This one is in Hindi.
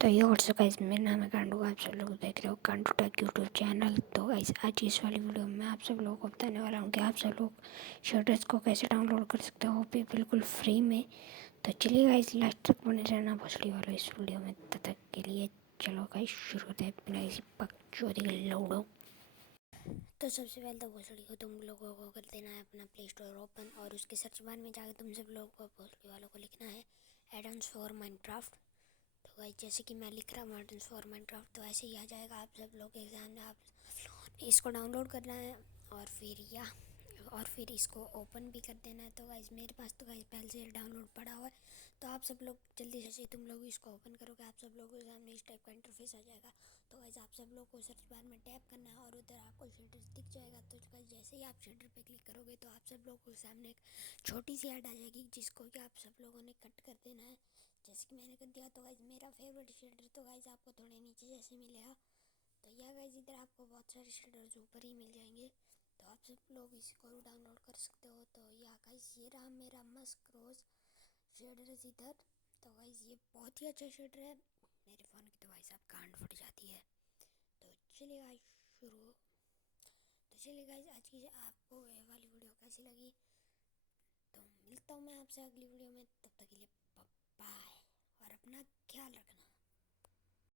तो ये और गाइस, मेरा नाम है कांडू। आप सब लोग देख रहे हो कांडू टेक यूट्यूब चैनल। तो गाइस, आज इस वाली वीडियो में आप सब लोगों को बताने वाला हूँ कि आप सब लोग शटर्स को कैसे डाउनलोड कर सकते हो, भी बिल्कुल फ्री में। तो चलिए गाइस, लास्ट तक बने रहना भोसड़ी वालों इस वीडियो में। तब तक के लिए चलो गाइस, शुरू होते हैं बिना किसी बकचोदी के लौड़ो। तो सबसे पहले तो भोसड़ी को तुम लोगों को कर देना है अपना प्ले स्टोर ओपन, और उसके सर्च बार में जाकर तुम सब लोगों को भोसड़ी वालों को लिखना है एडन्स फॉर माइनक्राफ्ट। तो भाई जैसे कि मैं लिख रहा हूँ एडन्स फॉर माइनक्राफ्ट, तो ऐसे ही आ जाएगा आप सब लोग के एग्जाम में। आप इसको डाउनलोड करना है और फिर इसको ओपन भी कर देना है। तो गाइस मेरे पास तो गाइस पहले से डाउनलोड पड़ा हुआ है, तो आप सब लोग जल्दी से तुम लोग इसको ओपन करोगे, आप सब लोगों के सामने इस टाइप का इंटरफेस आ जाएगा। तो गाइस आप सब लोग को सर्च बार में टैप करना है और उधर आपको शेडर दिख जाएगा। तो गाइस जैसे ही आप शेडर पे क्लिक करोगे तो आप सब लोगों के सामने एक छोटी सी ऐड आ जाएगी, जिसको कि आप सब लोगों ने कट कर देना है, जैसे कि मैंने कर दिया। तो गाइस मेरा फेवरेट शेडर तो गाइस आपको थोड़े नीचे जैसे मिलेगा। तो यह गाइस इधर आपको बहुत सारे शेडर्स ऊपर ही मिल जाएंगे, तो आप सब लोग इसको डाउनलोड कर सकते हो। तो या गाइस ये रहा मेरा मस्क रोज शेडर इधर। तो गाइस ये बहुत ही अच्छा शेडर है। मेरे फ़ोन की तो भाई साहब गांड फट जाती है। तो चलिए गाइस शुरू। तो चलिए गाइस, आज की आपको ये वाली वीडियो कैसी लगी, तो मिलता हूँ मैं आपसे अगली वीडियो में। तब तक के लिए बाय, और अपना ख्याल रखना।